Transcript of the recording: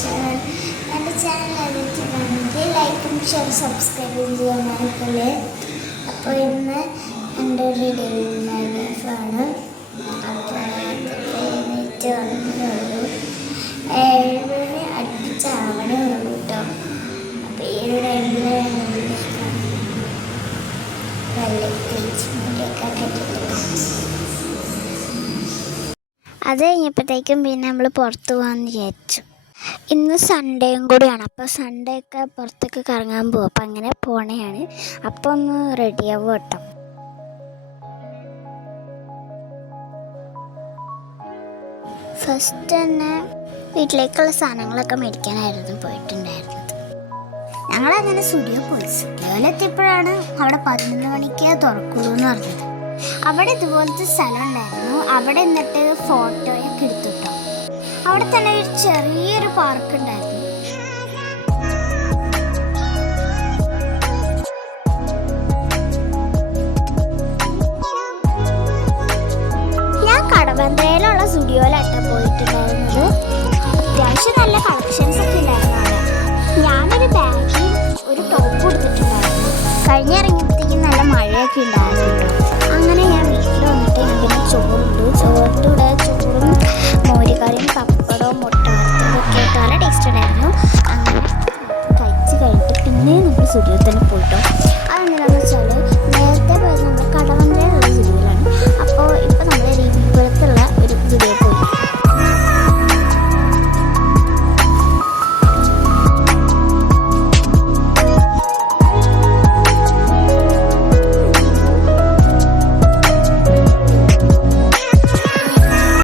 Channel. എൻ്റെ channel അറിയിച്ചിട്ടുണ്ടെങ്കിൽ ലൈക്കും share സബ്സ്ക്രൈബും ചെയ്യാൻ മറക്കല്ലേ. അപ്പോൾ ഇന്ന് എൻ്റെ ഒരു ഡെയിലി ലൈഫാണ്. അപ്പോൾ എഴുന്നേറ്റ് വന്നേ ഉള്ളൂ. 7 മണി അടുപ്പിച്ചാവണേ ഉള്ളൂ കേട്ടോ. അപ്പോൾ ഈ ഒരു ടൈമിൽ വെള്ളം തേച്ച് മുടിയൊക്കെ കെട്ടിട്ട് അത് കഴിഞ്ഞപ്പോഴത്തേക്കും പിന്നെ നമ്മൾ പുറത്ത് പോകാമെന്ന് വിചാരിച്ചു. ഇന്ന് സൺഡേയും കൂടിയാണ്. അപ്പോൾ സൺഡേ ഒക്കെ പുറത്തൊക്കെ കറങ്ങാൻ പോകും. അപ്പം അങ്ങനെ പോണേയാണ്. അപ്പോൾ ഒന്ന് റെഡിയാവും കേട്ടോ. ഫസ്റ്റ് തന്നെ വീട്ടിലേക്കുള്ള സാധനങ്ങളൊക്കെ മേടിക്കാനായിരുന്നു പോയിട്ടുണ്ടായിരുന്നത്. ഞങ്ങളങ്ങനെ സ്റ്റുഡിയോ പോയി. സ്റ്റുഡിയോയിലെത്തിയപ്പോഴാണ് അവിടെ 11 മണിക്ക് തുറക്കുള്ളൂ എന്ന് പറഞ്ഞത്. അവിടെ ഇതുപോലത്തെ സ്ഥലം ഉണ്ടായിരുന്നു. അവിടെ എന്നിട്ട് ഫോട്ടോയൊക്കെ എടുത്തിട്ടോ. അവിടെ തന്നെ ഒരു ചെറിയൊരു പാർക്ക് ഉണ്ടായിരുന്നു. ഞാൻ കടവന്ത്രയിലുള്ള സ്റ്റുഡിയോയിലാട്ടോ പോയിട്ടുണ്ടായിരുന്നത്. അത്യാവശ്യം നല്ല കളക്ഷൻസ് ഒക്കെ ഉണ്ടായിരുന്നു അവിടെ. ഞാനൊരു ബാഗിൽ ഒരു ടോപ്പ് എടുത്തിട്ടുണ്ടായിരുന്നു. കഴിഞ്ഞിറങ്ങിയപ്പോഴത്തേക്കും നല്ല മഴയൊക്കെ ഉണ്ടായിരുന്നു കേട്ടോ. അങ്ങനെ ഞാൻ വീട്ടിൽ വന്നിട്ട് ഞാൻ പിന്നെ ചോറിട്ടു.